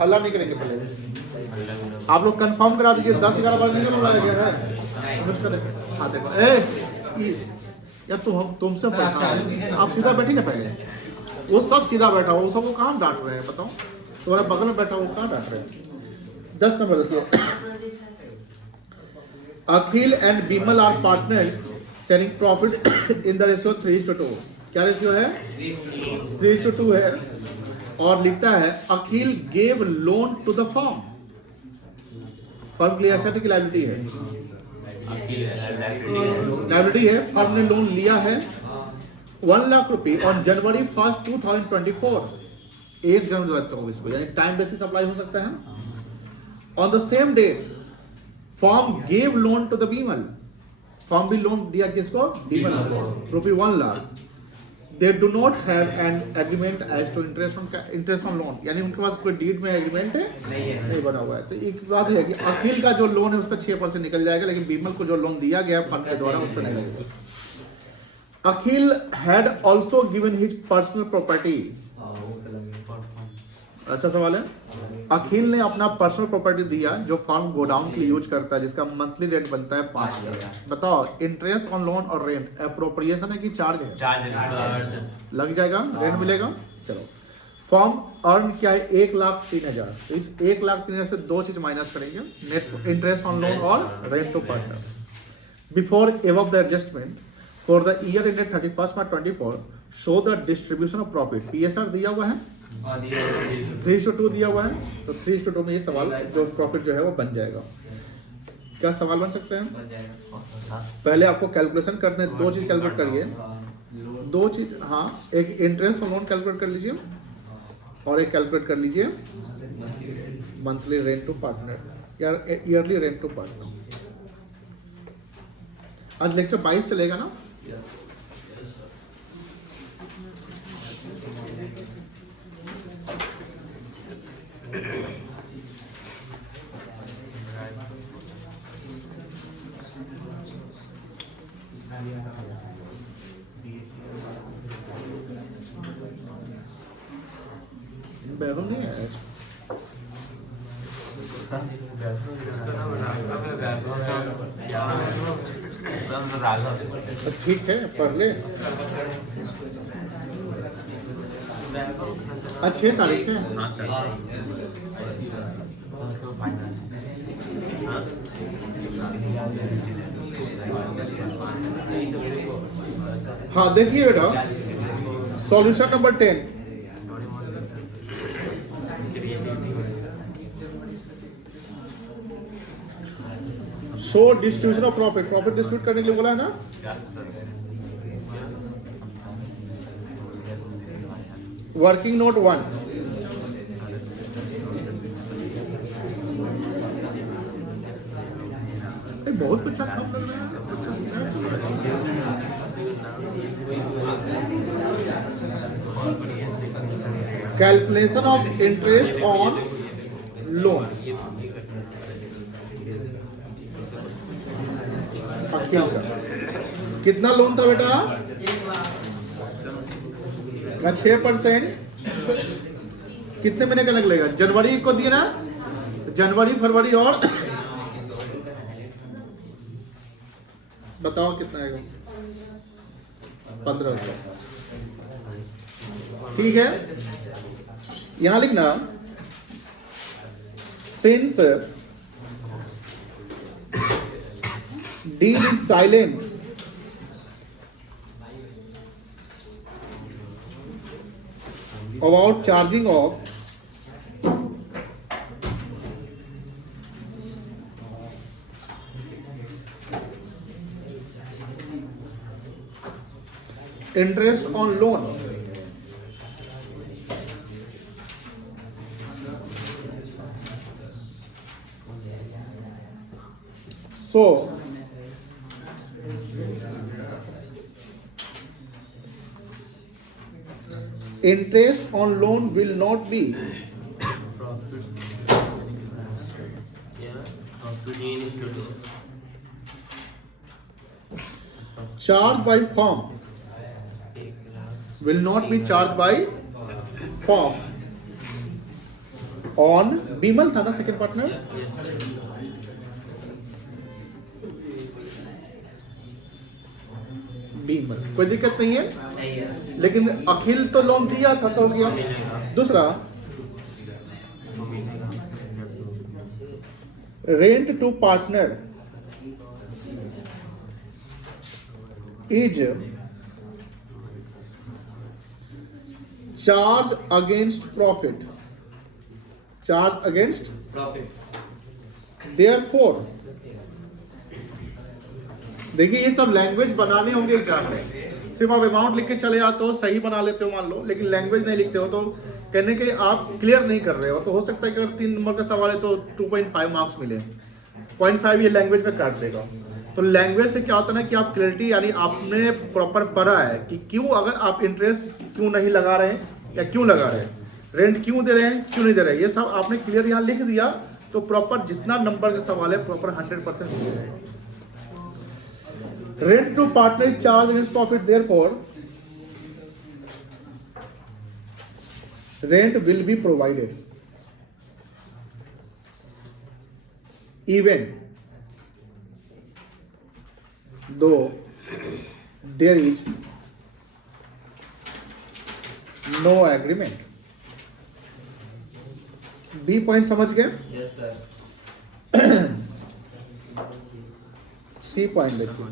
हल्ला नहीं करेंगे पहले। आप लोग कंफर्म करा दीजिए 10-11 बार नहीं बुलाया गया है। मुझको देखो, हाँ देखो, यार तुमसे परेशान, आप सीधा बैठी ना पहले। वो सब सीधा बैठा हुआ, वो सबको कहाँ डांट रहे हैं बताओ? तुम्हारे बगल में बैठा वो कहाँ डांट रहे हैं? 10 नंबर देखिए, Akhil and Bimal are partners sharing profit in the ratio 3:2। क्या रेशियो है? 3:2 है। और लिखता है Akhil gave loan to the firm. Firm के लिए एसेट की लायबिलिटी है, लायबिलिटी है। फर्म ने लोन लिया है 1 लाख रुपए ऑन जनवरी 1, 2024, 1 जनवरी 2024 को, यानी टाइम बेसिस अप्लाई हो सकता है। On the same day firm gave loan to the Bimal. Firm भी लोन दिया किसको? बीमल को, रुपये 1 lakh. They do not have an agreement as to interest on loan, यानी उनके पास कोई डीड में एग्रीमेंट नहीं बना हुआ है। तो एक बात है कि अखिल का जो लोन है उस पर 6% निकल जाएगा, लेकिन बीमल को जो लोन दिया गया फंड के द्वारा उस पर नहीं लगेगा। Akhil had also given his personal property. अच्छा सवाल है। अखिल ने अपना पर्सनल प्रॉपर्टी दिया जो फर्म गोडाउन के लिए यूज करता है, जिसका मंथली रेंट बनता है 5,000। बताओ, इंटरेस्ट ऑन लोन और रेंट अप्रोप्रिएशन है कि चार्ज है? चार्ज लग जाएगा, रेंट मिलेगा। चलो, फर्म अर्न क्या है? 1,03,000। तो इस 1,03,000 से दो चीज माइनस करेंगे, नेट इंटरेस्ट ऑन लोन और rent to partner. Before above the adjustment for the year ended 31 March 2024 show the distribution of profit. PSR दिया हुआ है, 3:2 दिया हुआ है, तो 3:2 में ये सवाल जो प्रॉफिट जो है वो बन जाएगा। क्या सवाल बन सकते हैं? पहले आपको कैलकुलेशन करते हैं, दो चीज कैलकुलेट करिए, दो चीज। हाँ, एक इंटरेस्ट और लोन कैलकुलेट कर लीजिए और एक कैलकुलेट कर लीजिए मंथली रेंट टू पार्टनर या ईयरली रेंट टू पार्टनर। आज लेक्चर 22 चलेगा ना? बैरों नहीं है तो ठीक है, पढ़ ले। 6 तारीख है। हाँ देखिए बेटा, solution number 10। Show distribution of profit. Profit distribute करने के लिए बोला है ना? Working note 1। बहुत अच्छा काम लग रहा है। Calculation of interest on loan. कितना लोन था बेटा? 6%। कितने महीने का लगेगा? जनवरी को दिए ना, जनवरी फरवरी और बताओ कितना आएगा? 15,000। ठीक है, यहां लिखना since deed is silent about charging of interest on loan. So interest on loan will not be charged by firm will not be charged by firm on Bimal था ना सेकंड पार्टनर, बीमल कोई दिक्कत नहीं है, लेकिन अखिल तो लोन दिया था तो क्या। दूसरा, rent to partner is charge against profit, charge against profit. Therefore, देखिए ये सब लैंग्वेज बनाने होंगे एग्जाम में, सिर्फ आप अमाउंट लिख के चले जाते हो, सही बना लेते हो मान लो, लेकिन लैंग्वेज नहीं लिखते हो तो कहने के आप क्लियर नहीं कर रहे हो। तो हो सकता है कि अगर 3 नंबर का सवाल है तो 2.5 मार्क्स मिले, 0.5 ये लैंग्वेज में काट देगा। तो लैंग्वेज से क्या होता है ना कि आप क्लियरिटी, यानी आपने प्रॉपर पढ़ा है कि क्यों, अगर आप इंटरेस्ट क्यों नहीं लगा रहे हैं या क्यों लगा रहे हैं, रेंट क्यों दे रहे हैं, क्यों नहीं दे रहे हैं, ये सब आपने क्लियर यहाँ लिख दिया तो प्रॉपर जितना नंबर का सवाल है प्रॉपर 100% हो जाएगा। Rent to partner charge against profit, therefore rent will be provided even though there is no agreement। B point समझ गए? Yes sir. सी पॉइंट देखिए,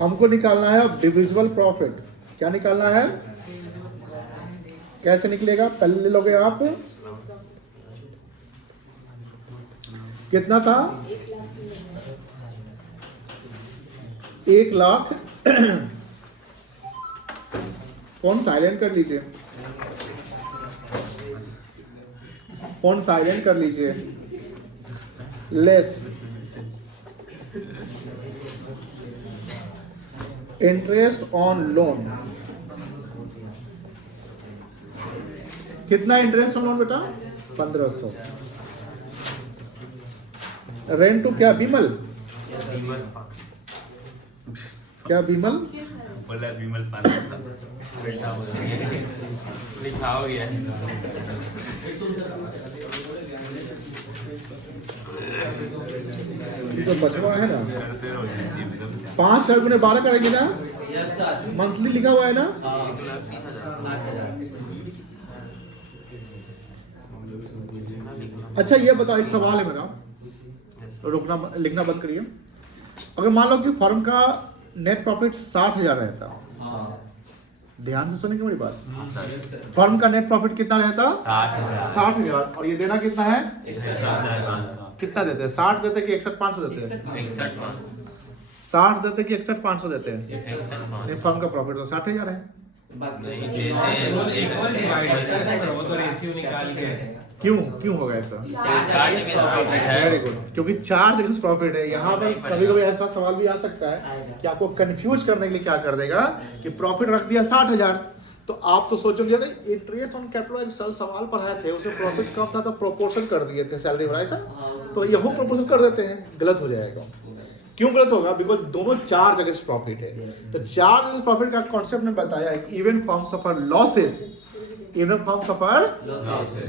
हमको निकालना है अब डिविजिबल प्रॉफिट। क्या निकालना है, कैसे निकलेगा? पहले ले लोगे आप, कितना था, 1 लाख। फोन साइलेंट कर लीजिए, फोन साइलेंट कर लीजिए। लेस इंटरेस्ट ऑन लोन, कितना इंटरेस्ट ऑन लोन बेटा? 1500। रेंट टू क्या बीमल, क्या बीमल, बोला विमल बैठा हो लिखा हो गया। तो बचवा है ना, 5,000 गुने 12 करेंगे ना, मंथली लिखा हुआ है ना। अच्छा ये बताओ, एक सवाल है मेरा, रुकना, लिखना बंद करिए। अगर मान लो कि फर्म का नेट प्रॉफिट 60,000 रहता, ध्यान से सुनिए मेरी बात, फर्म का नेट प्रॉफिट कितना रहता? 60,000, और ये देना कितना है? कितना देते हैं? 60 देते कि 61,500 देते हैं? 60 देते कि 61,500 देते हैं? फर्म का प्रॉफिट तो 60,000 है। क्यों क्यों होगा ऐसा? वेरी गुड, क्योंकि चार्ज अगेंस्ट प्रॉफिट है। यहाँ पर कभी कभी ऐसा सवाल भी आ सकता है कि आपको कंफ्यूज करने के लिए क्या कर देगा कि प्रॉफिट रख दिया 60,000, तो आप तो सोचोगे इंटरेस्ट ऑन कैपिटल एक सर सवाल पढ़ाए थे, उसमें प्रॉफिट कम था तो प्रोपोर्शन कर दिए थे सैलरी वाला, ऐसा तो यही प्रोपोर्शन कर देते हैं, गलत हो जाएगा। क्यों गलत होगा? बिकॉज दोनों चार्ज अगेंस्ट प्रॉफिट है। तो चार्ज अगेंस्ट प्रॉफिट का कॉन्सेप्ट में बताया है कि even firm suffer losses, even firm suffer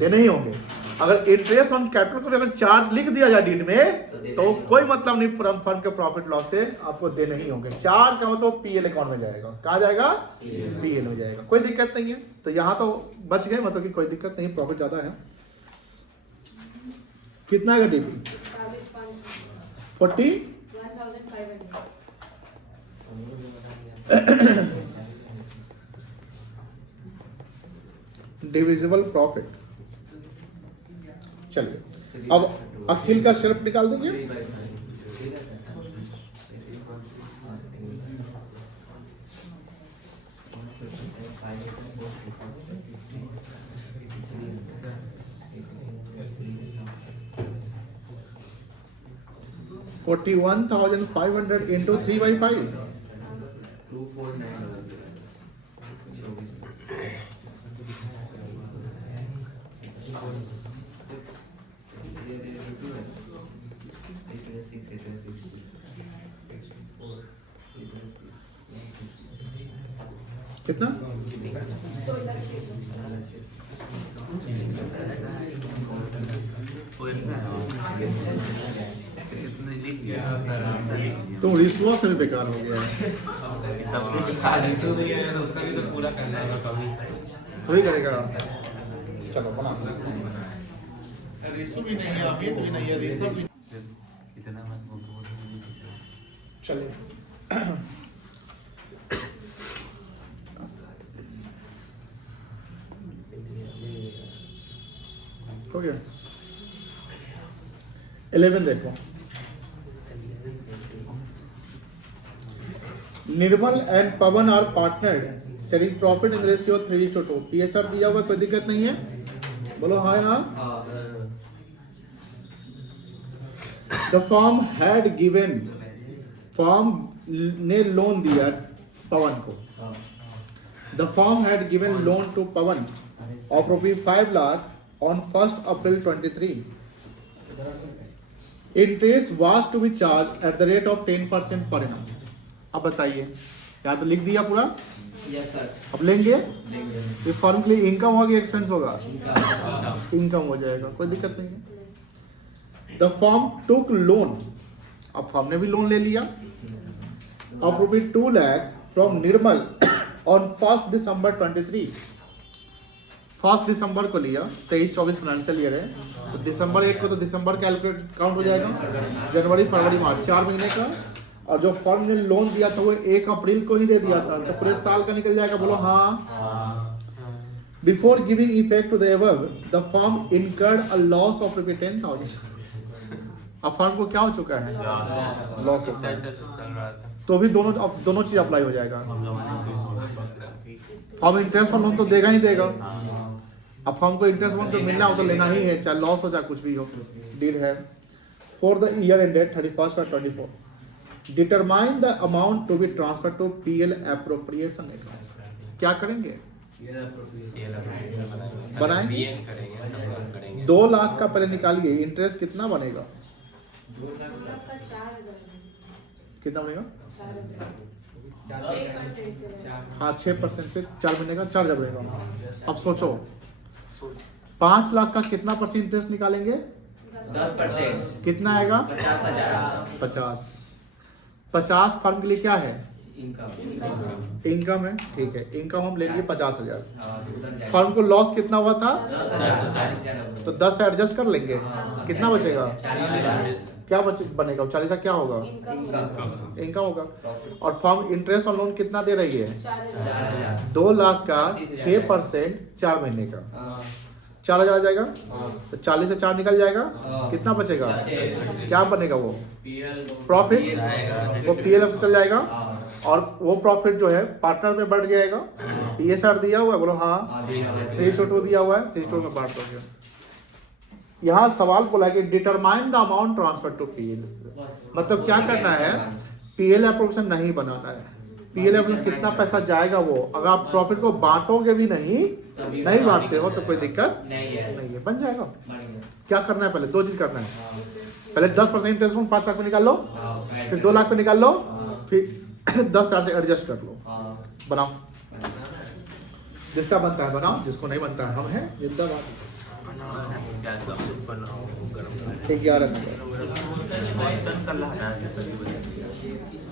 ये नहीं होंगे। अगर इंटरेस्ट ऑन कैपिटल को अगर चार्ज लिख दिया जाए डीड में तो कोई मतलब नहीं, फर्म के प्रॉफिट लॉस से आपको दे नहीं होंगे। चार्ज का मतलब पीएल अकाउंट में जाएगा, कहाँ जाएगा? पीएल में जाएगा, कोई दिक्कत नहीं है। तो यहाँ तो बच गए, मतलब कि कोई दिक्कत नहीं, प्रॉफिट ज्यादा है। कितना है डीपी? 40 divisible profit. चलिए अब अखिल का शेल्फ निकाल देंगे। $41,500 into 3/5, 249। कितना? तो रिश्वत से भी बेकार हो गया है। सबसे तो उसका भी तो पूरा करना है कभी वही करेगा। चलो बना। रिसु भी नहीं है, अमित भी नहीं है, ऋषभ भी इतना मत बोलो। चलिए हो गया। 11 देखो। Nirmal and Pawan are partnered sharing profit in ratio 3:2। PSR दिया हुआ, कोई दिक्कत नहीं है, बोलो हाँ ना। The firm had given, firm ने लोन दिया पवन को। The firm had given loan to Pawan of ₹5 lakh on 1 April 23। Interest was to be charged at the rate of 10% per annum. अब बताइए, या तो लिख दिया पूरा? Yes sir. अब लेंगे ये फर्म के लिए इनकम होगा कि एक्सपेंस होगा? इनकम हो जाएगा, कोई दिक्कत नहीं है। द फर्म टुक लोन, अब फर्म ने भी लोन ले लिया of ₹2 lakh from Nirmal on 1 दिसंबर 23। 1 दिसंबर को लिया, 23-24 फाइनेंशियल ईयर है, तो दिसंबर 1 को तो दिसंबर कैलकुलेट काउंट हो जाएगा, जनवरी फरवरी मार्च 4 महीने का। और जो फर्म ने लोन दिया था वो 1 अप्रैल को ही दे दिया था, तो पूरे साल का निकल जाएगा, बोलो हाँ। Before giving effect to the above the firm incurred a loss of ₹10,000। अब फर्म को क्या हो चुका है? लॉस होता है, तो भी दोनों चीज अप्लाई हो जाएगा। फर्म इंटरेस्ट और लोन तो देगा ही देगा। अब फर्म को इंटरेस्ट लोन तो मिलना हो तो लेना ही है, चाहे लॉस हो चाहे कुछ भी हो, डील है। फॉर द ईयर एंडेड 31 और 24 determine the amount to be transfer to PL appropriation account. क्या करेंगे? बनाएंगे। 2 लाख का पहले निकालिए, इंटरेस्ट कितना बनेगा? 2 लाख का 4,000 कितना बनेगा? 4,000। हाँ 6% से 4 महीने का 4,000 बनेगा। अब सोचो 5 लाख का कितना परसेंट इंटरेस्ट निकालेंगे? 10%। कितना आएगा? 50,000। 50 फर्म के लिए क्या है? इनकम। इनकम है, ठीक है। इनकम हम लेंगे 50,000। फर्म को लॉस कितना हुआ था? 10,000। तो 10 से एडजस्ट कर लेंगे, कितना बचेगा? क्या बनेगा? 40 का क्या होगा? इनकम होगा। और फर्म इंटरेस्ट और लोन कितना दे रही है? 2 लाख का 6% 4 महीने का 4,000 आ जाएगा। तो 40 से 4 निकल जाएगा, कितना बचेगा? क्या बनेगा? वो प्रॉफिट, वो पीएलएफ से चल जाएगा। और वो प्रॉफिट जो है पार्टनर में बढ़ जाएगा। पीएसआर दिया हुआ है, बोलो हाँ। 3:2 दिया हुआ है, 3:2 में बांट दोगे। यहाँ सवाल बोला कि determine the amount transfer to PL, मतलब क्या करना है? पीएल एप्रोप्रिएशन नहीं बनाना है। पीएल में कितना पैसा जाएगा वो, अगर आप प्रॉफिट को बांटोगे भी नहीं बांटते हो तो कोई दिक्कत नहीं है, बन जाएगा। क्या करना है? पहले 2 चीज करना है। पहले 10% इंटरेस्ट 5 लाख में निकाल लो, फिर 2 लाख में निकाल लो, फिर 10,000 से एडजस्ट कर लो। बनाओ, जिसका बनता है बनाओ, जिसको नहीं बनता है हम हैं जिंदाबाद। 11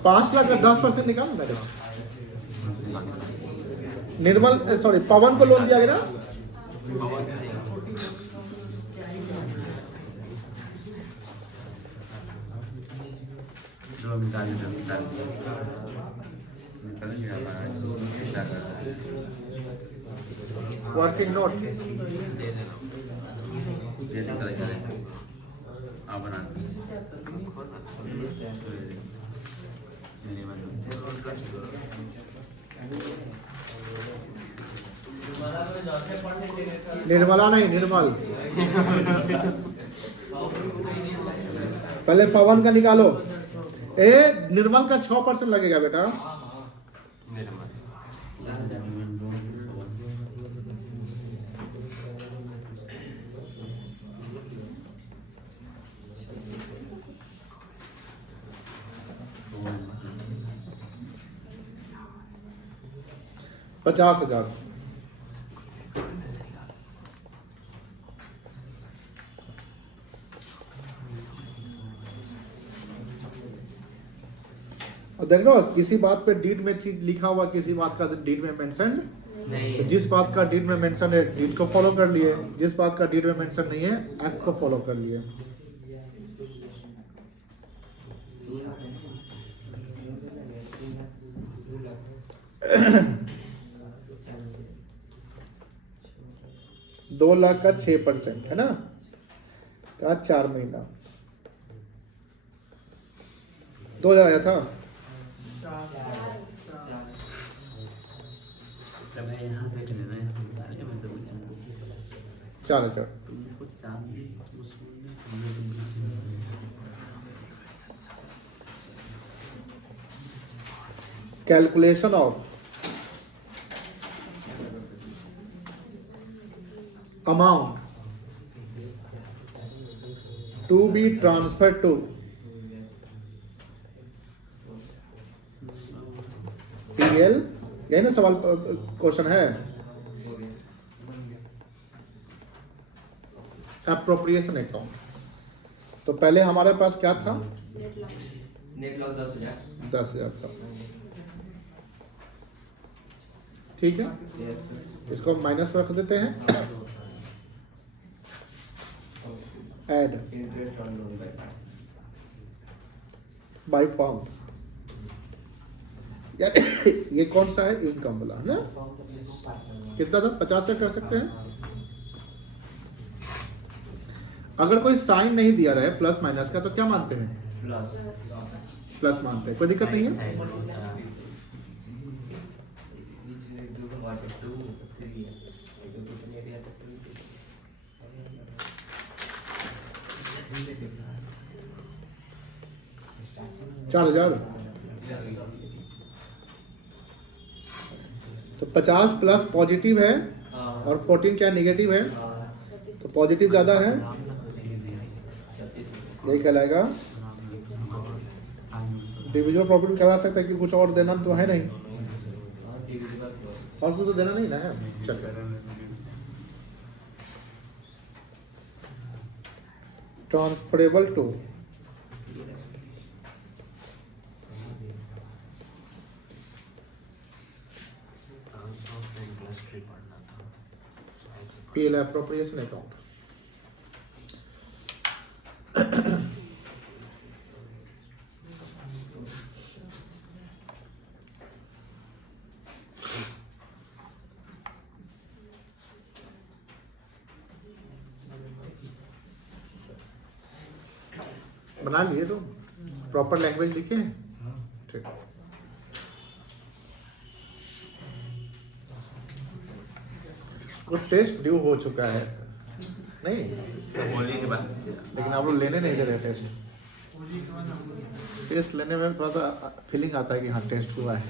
5 लाख का 10% निकाल मैडम। निर्मल सॉरी पवन को लोन दिया गया ना? वर्किंग नोट निर्मला नहीं, निर्मल। पहले पवन का निकालो। निर्मल का 6% लगेगा बेटा। 50,000। और देख लो किसी बात पे डीड में चीज लिखा हुआ, किसी बात का डीड में मेंशन, नहीं जिस बात का डीड में मेंशन है डीड को फॉलो कर लिए, जिस बात का डीड में मेंशन नहीं है एक्ट को फॉलो कर लिए। दो लाख का 6% है ना, का 4 महीना 2000 आया था। मैं यहाँ देख लेना है, मैं तो 4,000। तुमको 40 calculation of amount to be transferred to PL, यही ना सवाल क्वेश्चन है। एप्रोप्रिएशन अकाउंट, तो पहले हमारे पास क्या था, नेट लॉस। Net loss 10,000। 10,000 था, ठीक है। इसको माइनस रख देते हैं, ऐड इंटरेस्ट ऑन लोन का बाय फॉर्म, यार ये कौन सा है, इनकम वाला है ना। कितना था, 50 से कर सकते हैं। अगर कोई साइन नहीं दिया रहे प्लस माइनस का तो क्या मानते हैं, प्लस प्लस मानते हैं, कोई दिक्कत नहीं है। चार हजार, तो 50 प्लस पॉजिटिव है और 14 क्या नेगेटिव है, तो पॉजिटिव ज्यादा है, यही कहलाएगा डिविजिबल प्रॉफिट कहला सकता है कि कुछ और देना तो है नहीं, और कुछ तो देना नहीं ना है। चलिए, transferable to PL appropriation account। बना लिए तो प्रॉपर लैंग्वेज लिखे हैं, ठीक। कुछ टेस्ट ड्यू हो चुका है नहीं, बोलने के बाद लेकिन आप लोग लेने नहीं दे रहे टेस्ट। टेस्ट लेने में थोड़ा सा फीलिंग आता है कि हाँ टेस्ट हुआ है।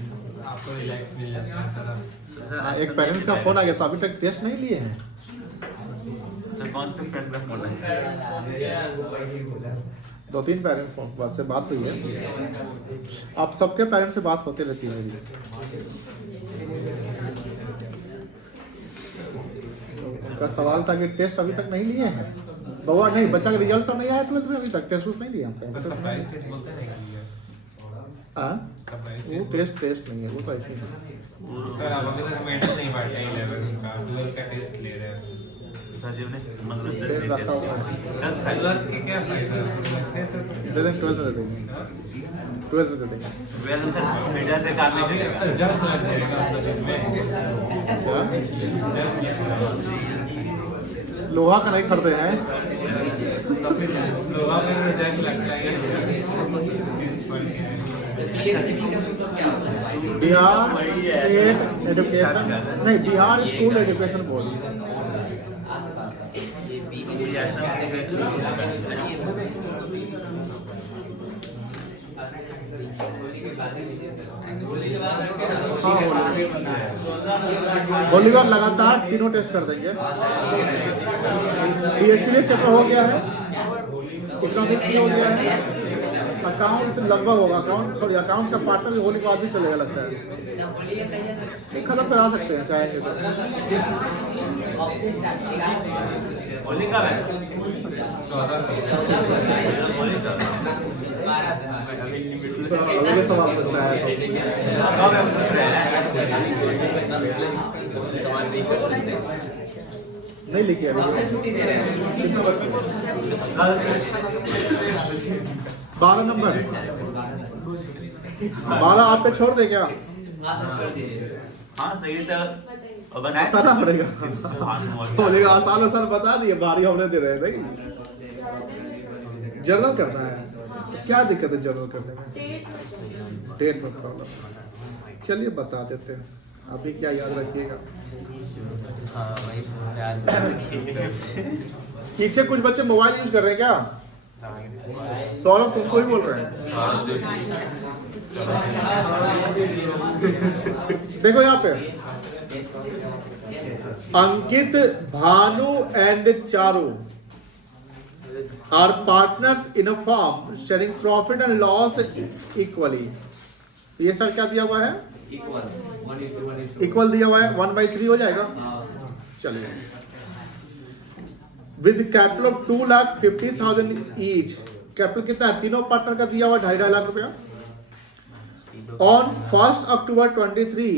आपको रिलैक्स मिल जाता है थोड़ा। हाँ, एक पेरेंट्स का फोन आ गया तो अभी तक टेस्ट नहीं लिए हैं। तो कौन से फ्रेंड का फोन है? 2-3 पेरेंट्स से बात हुई है। आप सबके पेरेंट्स से बात होती रहती है मेरी। उनका सवाल था कि टेस्ट अभी तक नहीं लिए हैं बउआ, नहीं बच्चा का रिजल्ट सब नहीं आया 12th में, अभी तक टेस्ट नहीं लिया हमको। सरप्राइज टेस्ट बोलते हैं वो टेस्ट नहीं है, वो तो ऐसे ही है। सर आप अभी तक मेंटल नहीं बांटे 11 का 12 का टेस्ट ले रहे हैं सर जी ने मतलब टेस्ट रखा हुआ है। सर साइलर के क्या फायदा है सर? दे देंगे 12th में दे देंगे, 12th में दे देंगे। 12 सर मीडिया से काम नहीं है सर, जल्द लग जाएगा। लोहा का नहीं खरीदे हैं, लोहा में रिजेक्ट लगता है। पीएससीबी का मतलब क्या होता है? बिहार स्टेट एजुकेशन नहीं, Bihar school education board. Holi का लगातार तीनों टेस्ट कर देंगे। एस्टिमेट चेक हो गया है, इकोनॉमिक्स भी हो गया है, अकाउंट से लगभग होगा, अकाउंट सॉरी अकाउंट्स का पार्टनर भी होने के बाद भी चलेगा लगता है। ना बोलिए कहिए ना नहीं, खत्म करा सकते हैं चाहेंगे तो। ऑप्शन स्टार्ट होली कब है? 14 होली कब है? तो अगले सवाल पूछता है कब है पूछ रहे हैं? नहीं लिखे अभी। ऑप्शन छुट्टी दे रहे हैं। कल से 12 नंबर 12 आप पे छोड़ दे क्या? हाँ सर कर दीजिए। हाँ सही तरह और बनाए बताना पड़ेगा। हाँ, बोलेगा आसान आसान बता दिए, बारी हमने दे रहे हैं नहीं। जर्नल करना है तो क्या दिक्कत है जर्नल करने में? डेट में प्रॉब्लम। चलिए बता देते हैं, अभी क्या याद रखिएगा। पीछे कुछ बच्चे मोबाइल यूज कर रहे हैं क्या? सौरभ तुमको ही बोल रहे हैं। देखो यहाँ पे Ankit, Bhanu and Charu are partners in a firm sharing profit and loss equally. ये सर क्या दिया हुआ है? इक्वल 1:1 इक्वल दिया हुआ है, 1/3 हो जाएगा। चलिए with capital of 2,50,000 each. Capital कितना है? तीनों पार्टनर का दिया हुआ 2.5 लाख रुपया। On 1 October 23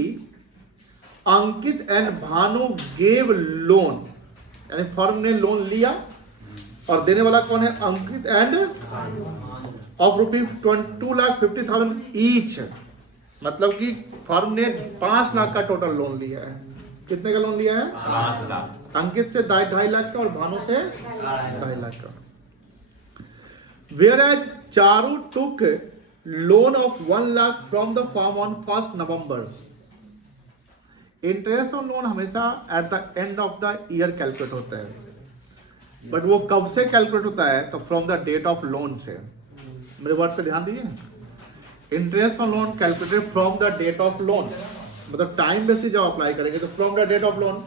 Ankit and Bhanu gave loan, यानी फर्म ने लोन लिया और देने वाला कौन है? अंकित एंड ऑफ ₹2,50,000 ईच। मतलब कि फर्म ने 5 लाख का टोटल लोन लिया है। कितने का लोन लिया है? 5 लाख। अंकित से 2.5 लाख का और भानु से 2.5 लाख का। Whereas Charu took loan of 1 lakh from the firm on 1st November. Interest on loan हमेशा at the end of the year calculate होता है, बट वो कब से कैलकुलेट होता है? तो from the date of loan से। मेरे वर्ड पे ध्यान दीजिए, interest on loan calculated from the date of loan, मतलब टाइम बेसिस जब अप्लाई करेंगे तो from the date of loan,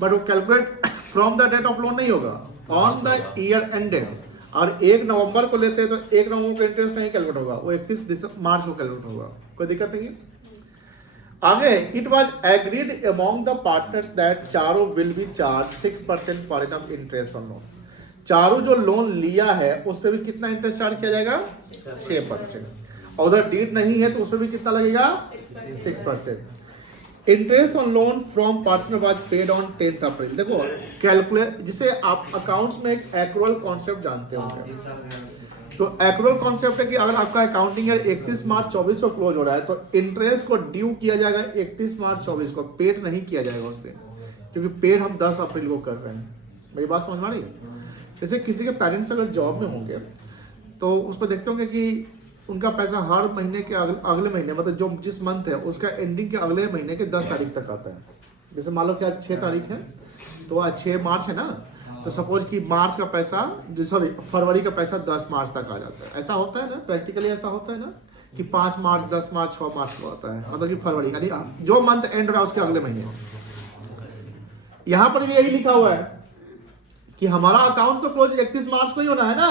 but वो calculate from the date of loan नहीं होगा, ऑन द ईयर एंडेड। और 1 नवंबर को लेते हैं तो 1 नवंबर का इंटरेस्ट नहीं कैलकुलेट होगा, वो 31 मार्च को कैलकुलेट होगा। कोई दिक्कत नहीं है। आगे it was agreed among the partners that Charu will be charge 6% per annum interest on loan. Charu जो लोन लिया है उस पर भी कितना इंटरेस्ट चार्ज किया जाएगा? 6%। और उधर डीड नहीं है तो उसमें भी कितना लगेगा? 6%। Interest on loan from partner was paid on 10th अप्रैल। देखो कैलकुलेट, जिसे आप अकाउंट्स में एक एक्रूअल कॉन्सेप्ट जानते होंगे, तो एक्रूअल कॉन्सेप्ट है कि अगर आपका अकाउंटिंग ईयर 31 मार्च 24 को क्लोज हो रहा है तो इंटरेस्ट को ड्यू किया जाएगा 31 मार्च 24 को, पेड नहीं किया जाएगा उस पर, क्योंकि पेड हम 10 अप्रैल को कर रहे हैं। मेरी बात समझ में आ रही है? जैसे किसी के पेरेंट्स अगर जॉब में होंगे तो उस पर देखते होंगे कि उनका पैसा हर महीने के अगले महीने, मतलब जो जिस मंथ है उसका एंडिंग के अगले महीने के 10 तारीख तक आता है। जैसे मान लो कि आज 6 तारीख है तो आज 6 मार्च है ना, तो सपोज कि मार्च का पैसा, सॉरी फरवरी का पैसा 10 मार्च तक आ जाता है। ऐसा होता है ना, प्रैक्टिकली ऐसा होता है ना कि 5 मार्च 10 मार्च 6 मार्च को आता है, मतलब कि फरवरी यानी जो मंथ एंड रहा उसके अगले महीने। यहाँ पर भी यही लिखा हुआ है कि हमारा अकाउंट तो क्लोज 31 मार्च को ही होना है ना।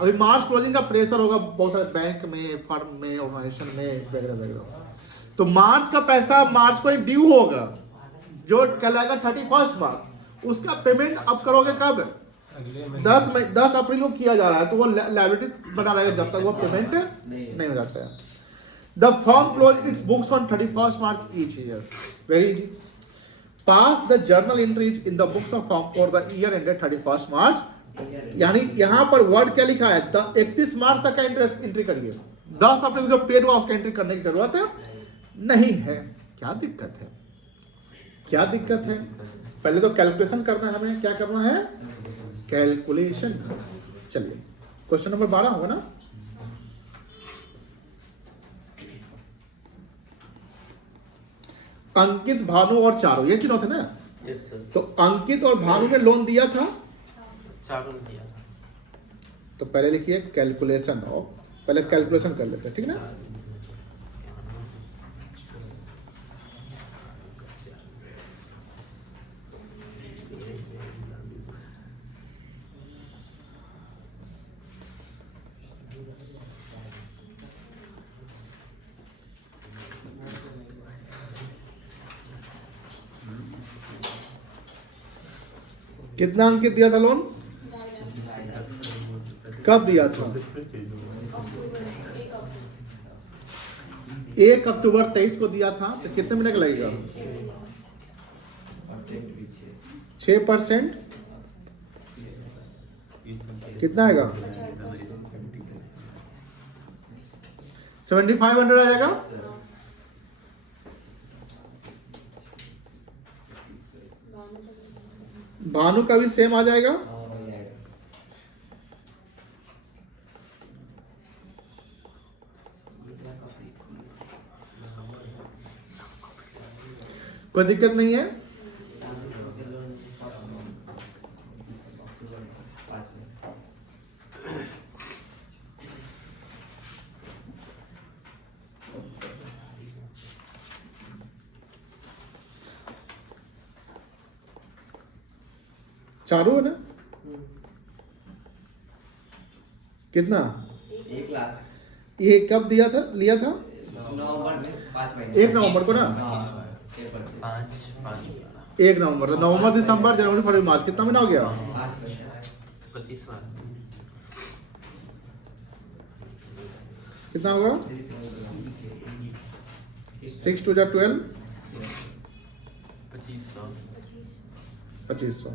अभी मार्च क्लोजिंग का प्रेशर होगा बहुत सारे बैंक में, फर्म में, ऑर्गेनाइजेशन में वगैरह वगैरह, तो मार्च का पैसा मार्च को ही ड्यू होगा, जो कहलाएगा 31 मार्च। उसका पेमेंट अब करोगे कब? 10 अप्रैल को किया जा रहा है, तो वो लायबिलिटी बना रहेगा जब तक वो पेमेंट नहीं हो जाता है। The firm close it's books on 31 March each year. Very easy. Pass the journal entries in the books of firm for the year ended 31 मार्च। यानी यहाँ पर वर्ड क्या लिखा है? 31 मार्च तक का इंटरेस्ट एंट्री करिए, 10 अप्रैल जो पेड हुआ उसका एंट्री करने की जरूरत है नहीं है। क्या दिक्कत है? क्या दिक्कत है? पहले तो कैलकुलेशन करना है हमें। क्या करना है? कैलकुलेशन। चलिए क्वेश्चन नंबर 12 होगा ना। अंकित, भानु और चारू, ये तीनों थे ना। तो अंकित और भानु ने लोन दिया था, चारू ने दिया था। तो पहले लिखिए कैलकुलेशन ऑफ, पहले कैलकुलेशन कर लेते हैं, ठीक है ना। कितना अंकित दिया था लोन? कब दिया था? 1 अक्टूबर 23 को दिया था। तो कितने महीने का लगेगा? 6%। कितना आएगा? 7500 आएगा। भानु का भी सेम आ जाएगा। कोई दिक्कत नहीं है। चालू है ना? कितना? 1 लाख। ये कब दिया था, लिया था? नवंबर में 5 महीने। 1 नवंबर को ना? 1 नवंबर, तो नवंबर, दिसंबर, जनवरी, फरवरी, मार्च, कितना महीना हो गया? 25 कितना होगा? 6 2 12, 2500।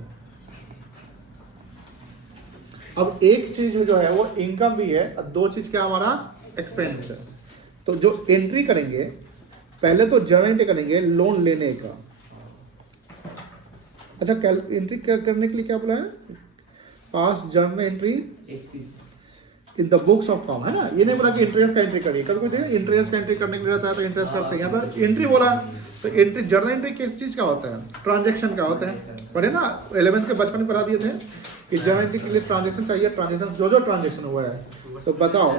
अब एक चीज जो है वो इनकम भी है, और दो चीज क्या हमारा एक्सपेंस है। तो जो एंट्री करेंगे, पहले तो जर्नल एंट्री करेंगे लोन लेने का। अच्छा, एंट्री करने के लिए क्या बोला है? पास journal entry 31 in the books of form, है ना? ये नहीं बोला कि इंटरेस्ट का एंट्री करिए। कभी कोई इंटरेस्ट का एंट्री करने के लिए रहता है तो इंटरेस्ट करते हैं। यहाँ पर एंट्री बोला, तो एंट्री, जर्नल एंट्री किस चीज का होता है? ट्रांजैक्शन का होता है। पढ़े ना 11th के बचपन में पढ़ा दिए थे कि जर्नल एंट्री के लिए ट्रांजैक्शन चाहिए। ट्रांजैक्शन जो ट्रांजैक्शन हुआ है, तो बताओ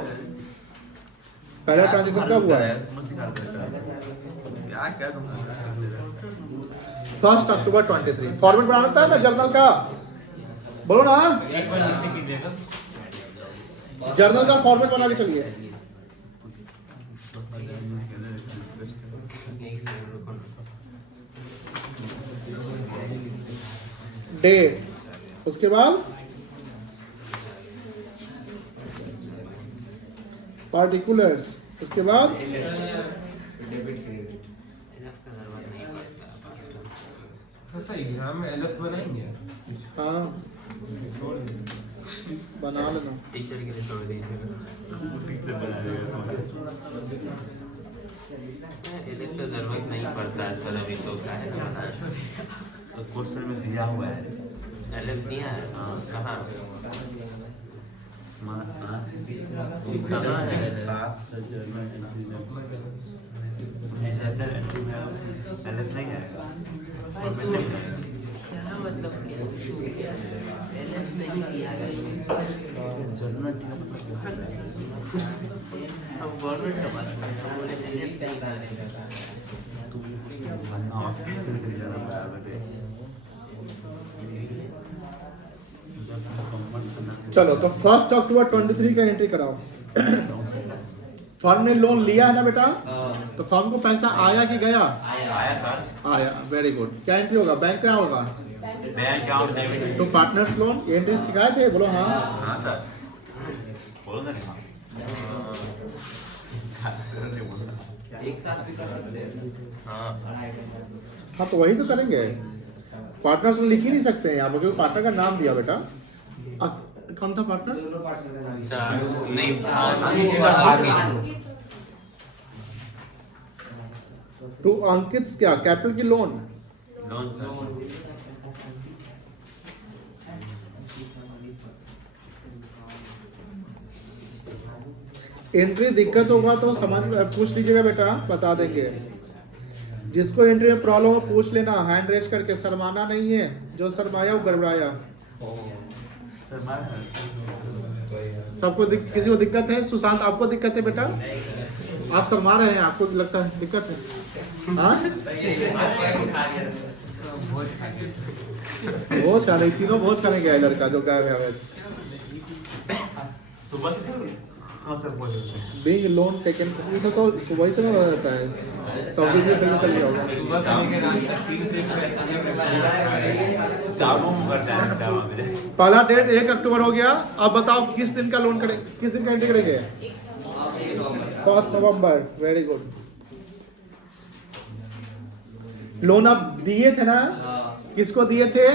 पहला ट्रांजैक्शन कब हुआ है? 1 अक्टूबर 23। फॉर्मेट बनाता है ना जर्नल का, बोलो ना। एक बार नीचे कीजिएगा। जर्नल का फॉर्मेट बना के चलिए। डेट, उसके बाद पार्टिकुलर्स, उसके बाद डेबिट क्रेडिट। ऐसा एग्जाम में एलएफ बनाएंगे। हाँ छोड़ दे। बना लेना। टीचर के लिए छोड़ दीजिएगा। एलिफ का जरूरत नहीं पड़ता है सर, अभी तो क्या है ना बनाना। क्वेश्चन में दिया हुआ है। एलिफ दिया है? कहाँ? कहाँ है? एलएफ नहीं आएगा। क्या मतलब एलिफ नहीं दिया है? अब गवर्नमेंट का बात है, बोले एलिफ नहीं करेगा। चलो, तो 1 अक्टूबर 23 का एंट्री कराओ। फर्म ने लोन लिया है ना बेटा? तो फर्म को पैसा आया कि गया? आया सर। आया, वेरी गुड। क्या एंट्री होगा? बैंक क्या होगा? Bank account debit. तो पार्टनर्स लोन एंट्री सिखाए थे, बोलो हाँ। हाँ सर, बोलो ना। एक साथ भी कर सकते हैं। हाँ, हाँ, तो वही तो करेंगे। पार्टनर्स लिख ही नहीं सकते हैं यहाँ पर, क्योंकि पार्टनर का नाम दिया बेटा। कौन था पार्टनर? दोनों पार्टनर का नाम। चार नहीं, टू अंकित क्या कैपिटल की लोन? Loan sir. एंट्री दिक्कत होगा तो समझ पूछ लीजिएगा बेटा, बता देंगे। जिसको एंट्री में प्रॉब्लम हो पूछ लेना, हैंड रेज करके। शर्माना नहीं है, जो शर्माया वो गड़बड़ाया। सबको किसी को दिक्कत है? सुशांत, आपको दिक्कत है बेटा? आप शर्मा रहे हैं, आपको लगता है दिक्कत है? हाँ, भोज खाने, तीनों भोज खाने गया है लड़का जो गया है। सुबह से कहाँ से पहुँचे बीइंग लोन टेकन इसे तो सुबह से ना रहता है, सऊदी से फिर चल गया होगा। सुबह से लेकर रात तक 3 से 4 रूम कर जाता है वहाँ पे। पहला डेट 1 अक्टूबर हो गया। अब बताओ किस दिन का लोन करें, किस दिन का एंट्री करेंगे? 1 नवंबर। Very good. लोन आप दिए थे ना, किसको दिए थे?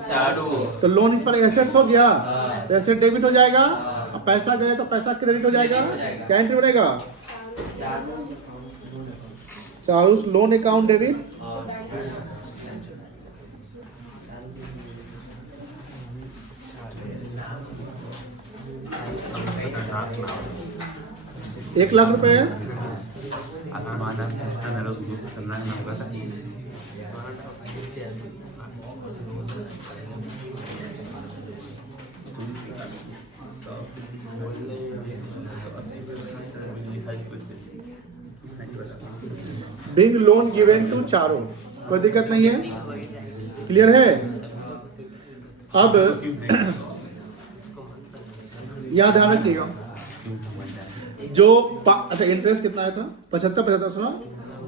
चारू। तो लोन इस पर एसेट्स हो गया, तो एसेट डेबिट हो जाएगा। अब पैसा गया तो पैसा क्रेडिट हो जाएगा। क्या एंट्री बनेगा? चारूस लोन अकाउंट डेबिट। एक लाख रुपए है। बिंग लोन गिवन टू चारों, कोई दिक्कत नहीं है, क्लियर है। अब यहां ध्यान रखिएगा, जो अच्छा इंटरेस्ट कितना आया था? 75 सुना।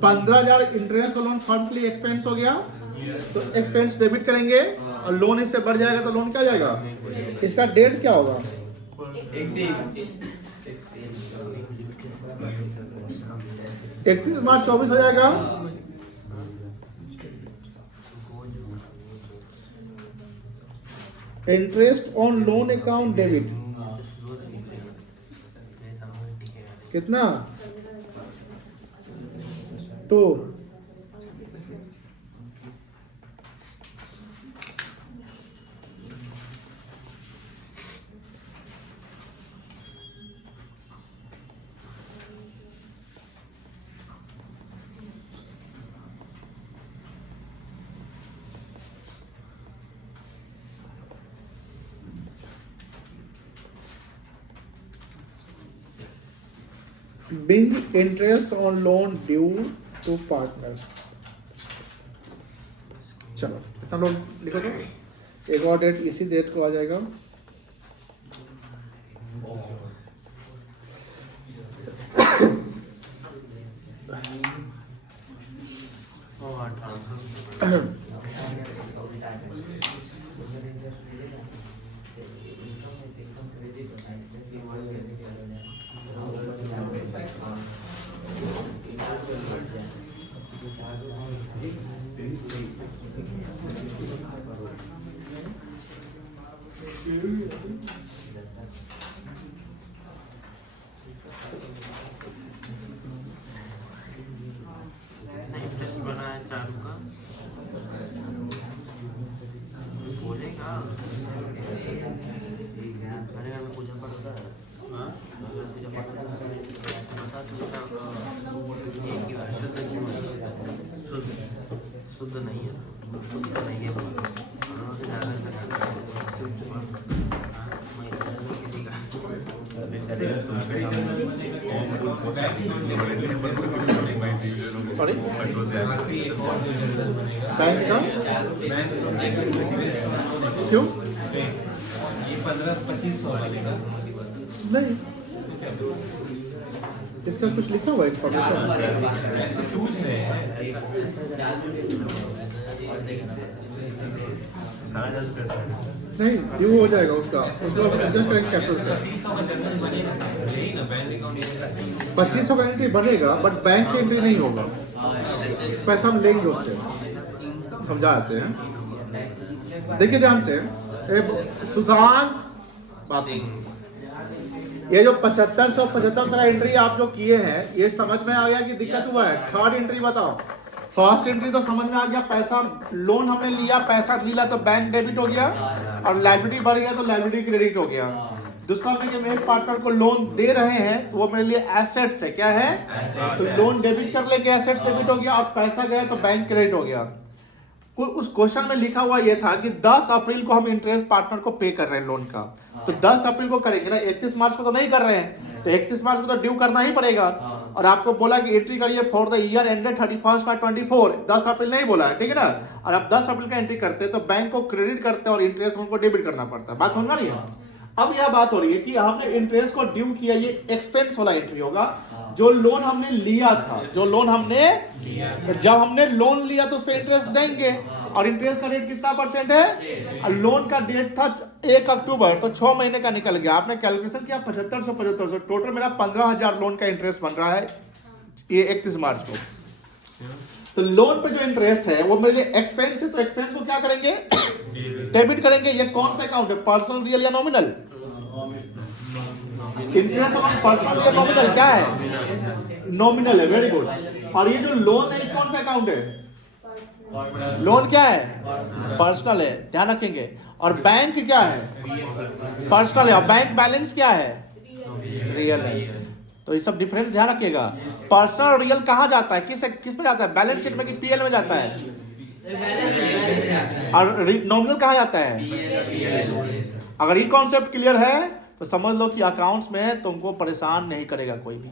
15,000 इंटरेस्ट लोन फंड के लिए एक्सपेंस हो गया, तो एक्सपेंस डेबिट करेंगे और लोन इससे बढ़ जाएगा तो लोन क्या जाएगा? इसका डेट क्या होगा? 31 मार्च 24 हो जाएगा। Interest on loan account debit कितना? 2। Being interest on loan due to partners। चलो इतना लोग लिखो तो एक और डेट इसी डेट को आ जाएगा। इंटरेस्ट बना है चारू का, बोलेगा हमारे घर में पूजा पाठ होता है। पूजा पाठ होता है, बता चुका एक ही बार शुद्ध क्यों है? शुद्ध नहीं है, शुद्ध नहीं है। उन्होंने जाकर सॉरी बैंक का क्यों? ये 15-25 वालेगा नहीं, इसका कुछ लिखा हुआ इंफॉर्मेशन? ऐसे टूल्स है। नहीं, ड्यू हो जाएगा उसका एडजस्ट करेंगे कैपिटल से। 2500 का एंट्री बनेगा, बट बैंक से एंट्री नहीं होगा, पैसा हम लेंगे उससे। समझाते हैं, देखिए ध्यान से। सुशांत बात, ये जो 7500 का एंट्री आप जो किए हैं, ये समझ में आ गया कि दिक्कत हुआ है? थर्ड एंट्री बताओ। फर्स्ट एंट्री तो समझ में आ गया, पैसा लोन हमने लिया, पैसा मिला तो बैंक डेबिट हो गया, और लायबिलिटी बढ़ गया तो लायबिलिटी क्रेडिट हो गया। दूसरा में मेरे पार्टनर को लोन दे रहे हैं तो वो मेरे लिए एसेट्स है। क्या है? तो लोन डेबिट कर लेके एसेट्स डेबिट हो गया, और पैसा गया तो बैंक क्रेडिट हो गया। उस क्वेश्चन में लिखा हुआ ये था कि 10 अप्रैल को हम इंटरेस्ट पार्टनर को पे कर रहे हैं लोन का, तो 10 अप्रैल को करेंगे ना, 31 मार्च को तो नहीं कर रहे हैं, तो 31 मार्च को तो ड्यू करना ही पड़ेगा। और आपको बोला कि एंट्री करिए फॉर द ईयर एंडेड 31/24, 10 अप्रैल नहीं बोला है, ठीक है ना। और आप 10 अप्रैल का एंट्री करते हैं तो बैंक को क्रेडिट करते हैं और इंटरेस्ट उनको डेबिट करना पड़ता है। बात समझ में नहीं है? अब यह बात हो रही है कि हमने इंटरेस्ट को ड्यू किया, ये एक्सपेंस वाला एंट्री होगा। जो लोन हमने लिया था, जो लोन हमने जब हमने लोन लिया तो उस पर इंटरेस्ट देंगे, और इंटरेस्ट का रेट कितना % है? लोन का डेट था 1 अक्टूबर, तो 6 महीने का निकल गया। आपने कैलकुलेशन किया 7500, टोटल मेरा 15,000 लोन का इंटरेस्ट बन रहा है ये 31 मार्च को। तो लोन पे जो इंटरेस्ट है वो मेरे लिए एक्सपेंस है, तो एक्सपेंस को क्या करेंगे? डेबिट करेंगे। ये कौन सा अकाउंट है? पर्सनल, रियल या nominal? Interest on personal real nominal क्या है? नॉमिनल है, वेरी गुड। और ये जो लोन है ये कौन सा अकाउंट है? लोन क्या है? पर्सनल है, ध्यान रखेंगे। और बैंक क्या है? पर्सनल है। और बैंक बैलेंस क्या है? रियल है। तो ये सब डिफरेंस ध्यान रखिएगा। पर्सनल और रियल कहाँ जाता है? किस में जाता है? बैलेंस शीट में कि पीएल में जाता है? और नॉमिनल कहाँ जाता है? अगर ये कॉन्सेप्ट क्लियर है तो समझ लो कि अकाउंट्स में तुमको परेशान नहीं करेगा कोई भी।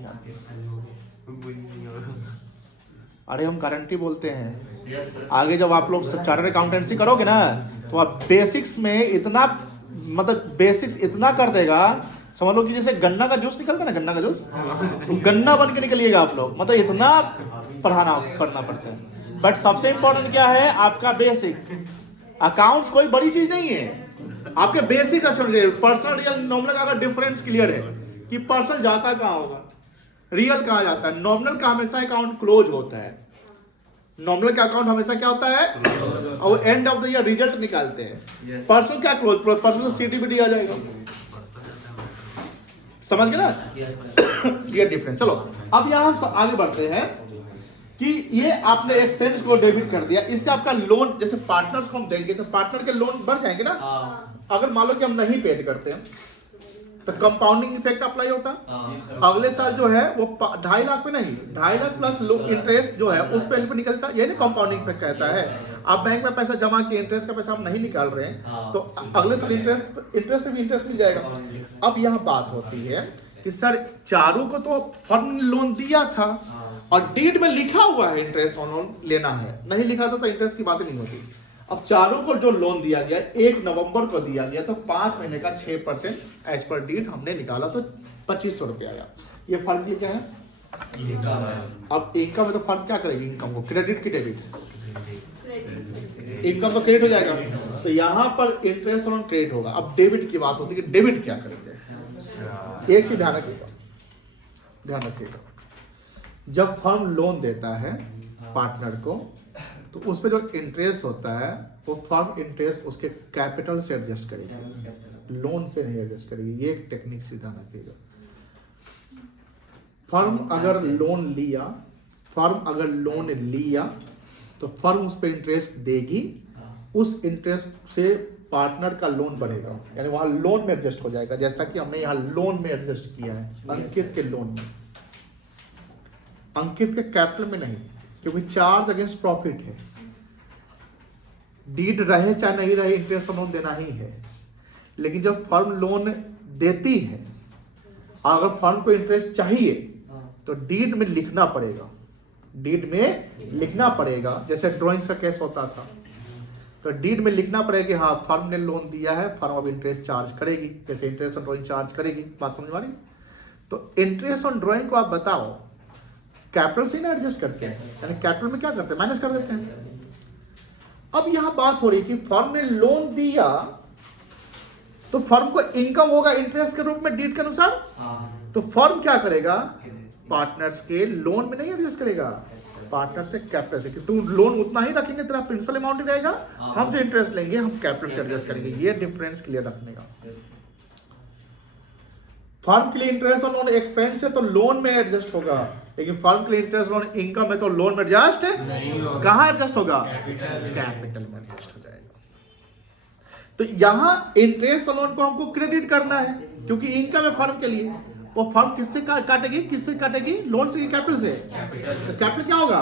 अरे हम गारंटी बोलते हैं, आगे जब आप लोग चार्टर्ड अकाउंटेंसी करोगे ना तो आप बेसिक्स में इतना, मतलब बेसिक्स इतना कर देगा, समझ लो कि जैसे गन्ना का जूस निकलता है ना, गन्ना का जूस, तो गन्ना बन के निकलिएगा आप लोग। मतलब इतना पढ़ाना करना पड़ता है। बट सबसे इंपॉर्टेंट क्या है? आपका बेसिक। अकाउंट्स कोई बड़ी चीज नहीं है, आपके बेसिक अच्छा पर्सनल रियल नॉमिनल का अगर डिफरेंस क्लियर है कि पर्सनल जाता कहाँ होगा, रियल कहाँ जाता है। नॉमिनल का हमेशा अकाउंट क्लोज होता है। नॉमिनल का अकाउंट हमेशा क्या होता है? और and of the year result निकालते हैं। पर्सनल क्या क्लोज? पर्सनल सीटीबीडी आ जाएगा। समझ गए ना? ये डिफरेंस। चलो अब यहां हम आगे बढ़ते हैं कि ये आपने एक्सपेंस को डेबिट कर दिया, इससे आपका लोन, जैसे पार्टनर्स को हम देंगे तो पार्टनर के लोन बढ़ जाएंगे ना। अगर मान लो कि हम नहीं पेड करते हैं तो कंपाउंडिंग इफेक्ट अप्लाई होता है। अगले साल जो है वो 2.5 लाख पे नहीं, 2.5 लाख प्लस इंटरेस्ट जो है उस पे निकलता, ये नहीं कंपाउंडिंग इफेक्ट कहता है। आप बैंक में पैसा जमा किए, इंटरेस्ट का पैसा आप नहीं निकाल रहे हैं, तो अगले साल इंटरेस्ट पे भी इंटरेस्ट मिल जाएगा। अब यहाँ बात होती है कि सर चारों को तो फर्म ने लोन दिया था और डीड में लिखा हुआ है इंटरेस्ट ऑन लोन लेना है, नहीं लिखा था तो इंटरेस्ट की बात नहीं होती। अब चारों को जो लोन दिया गया 1 नवंबर को दिया गया, तो 5 महीने का 6% एज पर डीड हमने निकाला तो 2500 रुपये आया। ये फर्म की क्या है? अब इनकम में तो फर्म क्या करेगी? इनकम को क्रेडिट की डेबिट? इनकम तो क्रेडिट हो जाएगा, तो यहाँ पर इंटरेस्ट ऑन क्रेडिट होगा। अब डेबिट की बात होती है कि डेबिट क्या करेंगे? एक चीज ध्यान रखिएगा, जब फर्म लोन देता है पार्टनर को तो उस पर जो इंटरेस्ट होता है वो फर्म इंटरेस्ट उसके कैपिटल से एडजस्ट करेगी, लोन से नहीं एडजस्ट करेगी। ये एक टेक्निक से ध्यान रखिएगा। फर्म अगर लोन लिया तो फर्म उस पर इंटरेस्ट देगी, उस इंटरेस्ट से पार्टनर का लोन बढ़ेगा, यानी वहां लोन में एडजस्ट हो जाएगा। जैसा कि हमने यहाँ लोन में एडजस्ट किया है, अंकित के लोन में, अंकित के कैपिटल में नहीं, क्योंकि चार्ज अगेंस्ट प्रॉफिट है। डीड रहे चाहे नहीं रहे इंटरेस्ट अमाउंट देना ही है। लेकिन जब फर्म लोन देती है और अगर फर्म को इंटरेस्ट चाहिए तो डीड में लिखना पड़ेगा। जैसे ड्राइंग्स का केस होता था तो डीड में लिखना पड़ेगा कि हाँ फर्म ने लोन दिया है, फर्म अब इंटरेस्ट चार्ज करेगी, जैसे इंटरेस्ट ऑन ड्राइंग चार्ज करेगी। बात समझ में आ रही? तो इंटरेस्ट ऑन ड्राइंग को आप बताओ कैपिटल से ना एडजस्ट करते हैं, यानी कैपिटल में क्या करते हैं? माइनस कर देते हैं। अब यहां बात हो रही कि फर्म ने लोन दिया तो फर्म को इनकम होगा इंटरेस्ट के रूप में डीड के अनुसार, तो फर्म क्या करेगा? पार्टनर्स के लोन में नहीं एडजस्ट करेगा, पार्टनर से कैपिटल से कि तुम लोन उतना ही रखेंगे, तेरा प्रिंसिपल अमाउंट ही रहेगा, हम जो इंटरेस्ट लेंगे हम कैपिटल से एडजस्ट करेंगे। ये डिफरेंस क्लियर रखने का। फर्म के लिए इंटरेस्ट ऑन लोन एक्सपेंस है तो लोन में एडजस्ट होगा, लेकिन फर्म के लिए इंटरेस्ट ऑन इनकम है तो लोन में एडजस्ट कहां एडजस्ट होगा? कैपिटल में एडजस्ट हो जाएगा। तो यहां इंटरेस्ट ऑन लोन को हमको क्रेडिट करना है क्योंकि इनकम है फर्म के लिए। वो फर्म किससे काटेगी? लोन से, कैपिटल से। तो कैपिटल क्या होगा?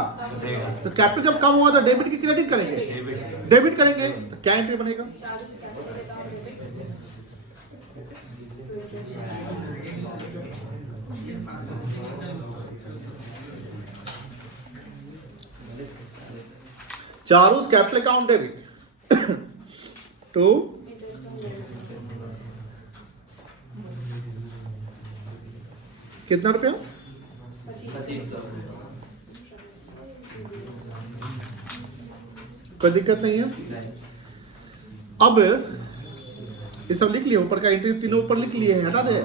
तो कैपिटल जब कम होगा तो डेबिट की क्रेडिट करेंगे। तो क्या एंट्री बनेगा? चारूस कैपिटल अकाउंट डेबिट टू कितना रुपया? 2500। कोई दिक्कत नहीं है। अब ये सब लिख लिए, ऊपर का एंट्री तीनों ऊपर लिख लिए हैं, हटा दे,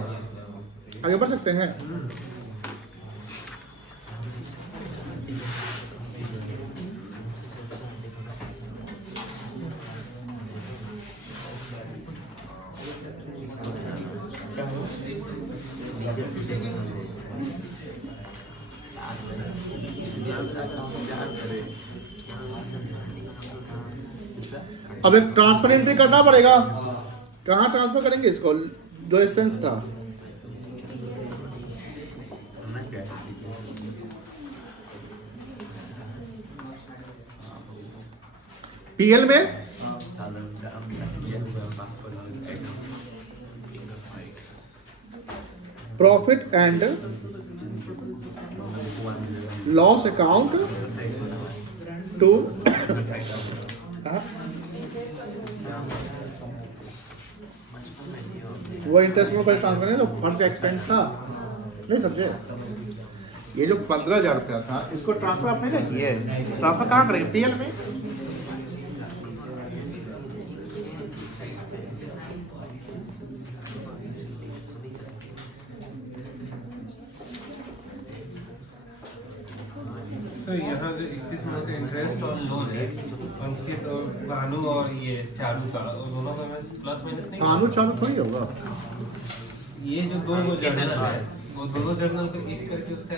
आगे बढ़ सकते हैं। अब एक ट्रांसफर एंट्री करना पड़ेगा। कहाँ ट्रांसफर करेंगे इसको, जो एक्सपेंस था? पीएल में profit and loss account to वो इंटरेस्ट में ट्रांसफर है, तो फंड का एक्सपेंस था, नहीं समझे? ये जो 15,000 रुपया था, इसको ट्रांसफर आपने नहीं किए, ट्रांसफर कहाँ करेंगे? पीएल में। सर यहाँ जो 31 महीने का इंटरेस्ट और लोन है, अंकित और भानु और ये चारू का, दोनों का प्लस माइनस नहीं? कानून चालू थोड़ी होगा। ये जो दो जर्नल है, वो दोनों जर्नल को एक करके उसका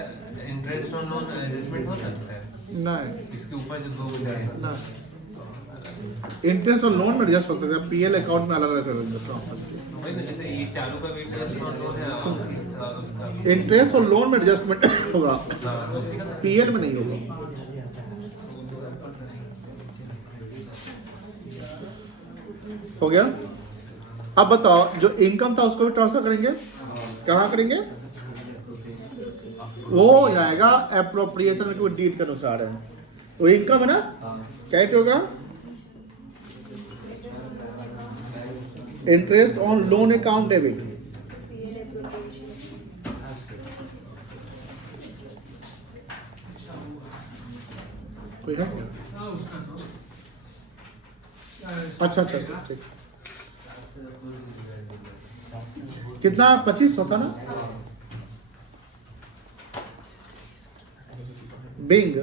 इंटरेस्ट और लोन एडजस्टमेंट हो सकता है? नहीं, इसके ऊपर जो दो जर्नल, इंटरेस्ट और लोन में एडजस्ट हो सकता है, पीएल अकाउंट में अलग अलग करेंगे। वही ना, जैसे ये चालू का भी इंटरेस्ट और लोन है और उसका भी। इंटरेस्ट और लोन में एडजस्टमेंट होगा, हाँ, तो उसी का पीएल में नहीं होगा। हो गया? अब बताओ, जो इनकम था उसको भी ट्रांसफर करेंगे, कहाँ करेंगे? वो जाएगा एप्रोप्रिएशन की डीड के अनुसार है, वो इनकम है ना, क्या होगा? Interest on loan account debit. PL appropriation. कोई है? अच्छा अच्छा ठीक। कितना? 25 होता ना? बिंग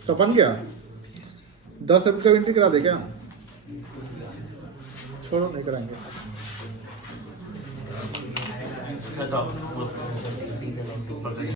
तो बन गया। 10 रुपये का एंट्री करा दे क्या? छोड़ो, नहीं कराएंगे। अच्छा